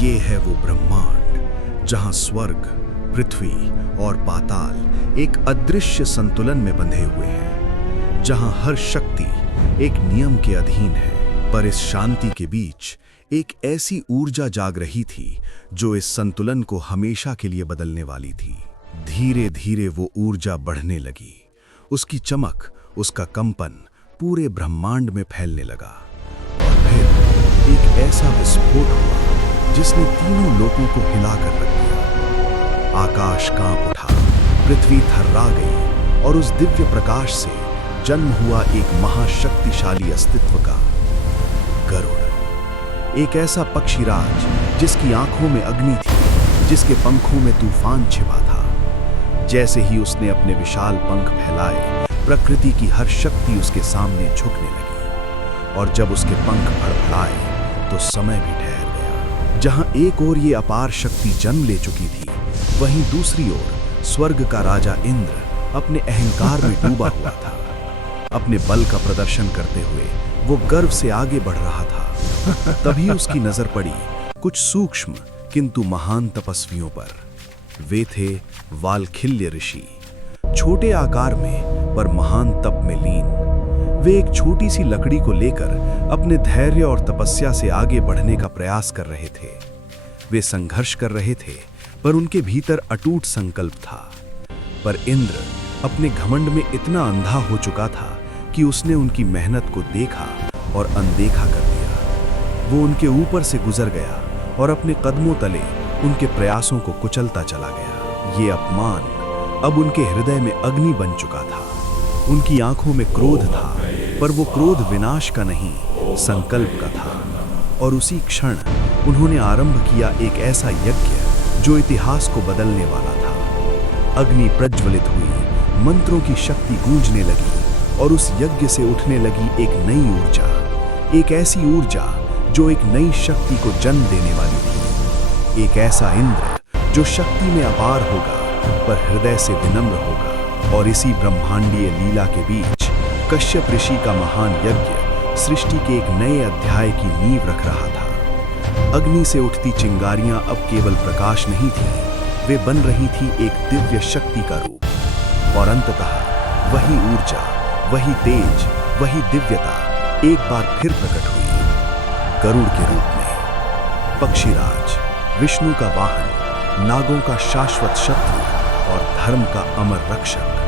ये है वो ब्रह्मांड जहां स्वर्ग, पृथ्वी और पाताल एक अदृश्य संतुलन में बंधे हुए हैं, जहां हर शक्ति एक नियम के अधीन है। पर इस शांति के बीच एक ऐसी ऊर्जा जाग रही थी जो इस संतुलन को हमेशा के लिए बदलने वाली थी। धीरे धीरे वो ऊर्जा बढ़ने लगी, उसकी चमक, उसका कंपन पूरे ब्रह्मांड में फैलने लगा। और फिर एक ऐसा विस्फोट हुआ जिसने तीनों लोकों को हिलाकर रख दिया। आकाश कांप उठा, पृथ्वी थर्रा गई और उस दिव्य प्रकाश से जन्म हुआ एक महाशक्तिशाली अस्तित्व का गरुड़। एक ऐसा पक्षीराज जिसकी आंखों में अग्नि थी, जिसके पंखों में तूफान छिपा था। जैसे ही उसने अपने विशाल पंख फैलाए, प्रकृति की हर शक्ति उसके सामने झुकने लगी। और जब उसके पंख फड़फड़ाए तो समय भी ठहर गया। जहां एक ओर ये अपार शक्ति जन्म ले चुकी थी, वहीं दूसरी ओर स्वर्ग का राजा इंद्र अपने अहंकार में डूबा हुआ था। अपने बल का प्रदर्शन करते हुए वो गर्व से आगे बढ़ रहा था। तभी उसकी नजर पड़ी कुछ सूक्ष्म किंतु महान तपस्वियों पर। वे थे वालखिल्य ऋषि, छोटे आकार में पर महान तप में लीन। वे एक छोटी सी लकड़ी को लेकर अपने धैर्य और तपस्या से आगे बढ़ने का प्रयास कर रहे थे। वे संघर्ष कर रहे थे, पर उनके भीतर अटूट संकल्प था। पर इंद्र अपने घमंड में इतना अंधा हो चुका था कि उसने उनकी मेहनत को देखा और अनदेखा कर दिया। वो उनके ऊपर से गुजर गया और अपने कदमों तले उनके प्रयासों को कुचलता चला गया। ये अपमान अब उनके हृदय में अग्नि बन चुका था। उनकी आंखों में क्रोध था, पर वो क्रोध विनाश का नहीं, संकल्प का था। और उसी क्षण उन्होंने आरंभ किया एक ऐसा यज्ञ जो इतिहास को बदलने वाला था। अग्नि प्रज्वलित हुई, मंत्रों की शक्ति गूंजने लगी और उस यज्ञ से उठने लगी एक नई ऊर्जा, एक ऐसी ऊर्जा जो एक नई शक्ति को जन्म देने वाली थी। एक ऐसा इंद्र जो शक्ति में अपार होगा पर हृदय से विनम्र होगा। और इसी ब्रह्मांडीय लीला के बीच कश्यप ऋषि का महान यज्ञ सृष्टि के एक नए अध्याय की नींव रख रहा था। अग्नि से उठती चिंगारियां अब केवल प्रकाश नहीं थी, वे बन रही थी एक दिव्य शक्ति का रूप। और अंततः वही ऊर्जा, वही तेज, वही दिव्यता एक बार फिर प्रकट हुई, गरुड़ के रूप में। पक्षीराज, विष्णु का वाहन, नागों का शाश्वत शत्रु और धर्म का अमर रक्षक।